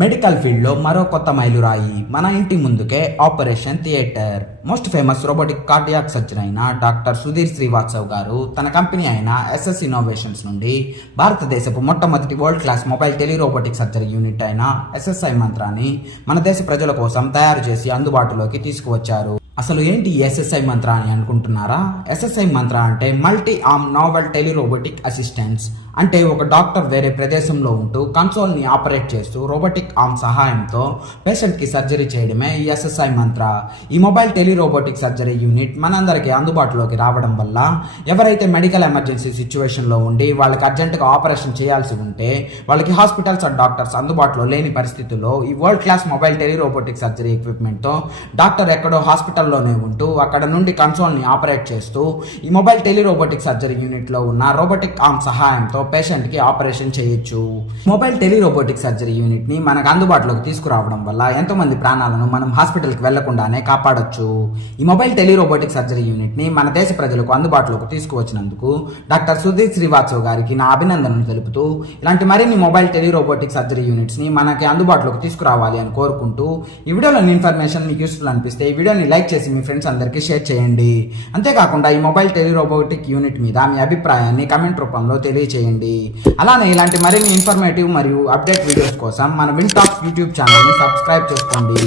Medical ఫీల్డ్లో మరో కొత్త మైలురాయి మన ఇంటి ముందుకే operation theatre. Most famous robotic cardiac surgeon అయిన డాక్టర్ సుధీర్ శ్రీవాత్సవ్ గారు తన కంపెనీ అయిన ఎస్ఎస్ ఇన్నోవేషన్స్ నుండి భారతదేశపు మొట్టమొదటి world class mobile tele robotic surgery unit అయిన ఎస్ఎస్ఐ మంత్రాన్ని మన దేశ ప్రజల కోసం తయారు చేసి అందుబాటులోకి తీసుకువచ్చారు. అసలు ఏంటి ఎస్ఎస్ఐ మంత్ర అని అనుకుంటున్నారా? ఎస్ఎస్ఐ మంత్ర అంటే multi arm novel tele robotic assistants. అంటే ఒక డాక్టర్ వేరే ప్రదేశంలో ఉంటూ కన్సోల్ని ఆపరేట్ చేస్తూ రోబోటిక్ ఆర్మ్ సహాయంతో పేషెంట్కి సర్జరీ చేయడమే ఈ ఎస్ఎస్ఐ మంత్ర. ఈ mobile tele robotic surgery unit మనందరికీ అందుబాటులోకి రావడం వల్ల ఎవరైతే మెడికల్ ఎమర్జెన్సీ సిచ్యువేషన్లో ఉండి వాళ్ళకి అర్జెంటుగా ఆపరేషన్ చేయాల్సి ఉంటే వాళ్ళకి హాస్పిటల్స్ అండ్ డాక్టర్స్ అందుబాటులో లేని పరిస్థితుల్లో ఈ world class mobile tele robotic surgery ఎక్విప్మెంట్తో డాక్టర్ ఎక్కడో హాస్పిటల్లోనే ఉంటూ అక్కడ నుండి కన్సోల్ని ఆపరేట్ చేస్తూ ఈ మొబైల్ టెలి రోబోటిక్ సర్జరీ యూనిట్లో ఉన్న రోబోటిక్ ఆర్మ్ సహాయంతో పేషెంట్ కి ఆపరేషన్ చేయొచ్చు. Mobile tele robotic surgery unit ని మనకు అందుబాటులోకి తీసుకురావడం వల్ల ఎంతో మంది ప్రాణాలను మనం హాస్పిటల్ కి వెళ్లకుండానే కాపాడొచ్చు. ఈ mobile tele robotic surgery unit ని మన దేశ ప్రజలకు అందుబాటులోకి తీసుకువచ్చినందుకు డాక్టర్ సుధీర్ శ్రీవాత్సవ్ గారికి నా అభినందనలు తెలుపుతూ ఇలాంటి మరిన్ని mobile tele robotic surgery units ని మనకి అందుబాటులోకి తీసుకురావాలి అని కోరుకుంటూ ఈ వీడియోలోని ఇన్ఫర్మేషన్ మీకు యూస్ఫుల్ అనిపిస్తే ఈ వీడియోని లైక్ చేసి మీ ఫ్రెండ్స్ అందరికీ షేర్ చేయండి. అంతేకాకుండా ఈ మొబైల్ టెలి రోబోటిక్ యూనిట్ మీద మీ అభిప్రాయాన్ని కమెంట్ రూపంలో తెలియచేయండి. అలానే ఇలాంటి మరిన్ని ఇన్ఫర్మేటివ్ మరియు అప్డేట్ వీడియోస్ కోసం మన విన్ టాక్స్ యూట్యూబ్ ఛానల్ని సబ్స్క్రైబ్ చేసుకోండి.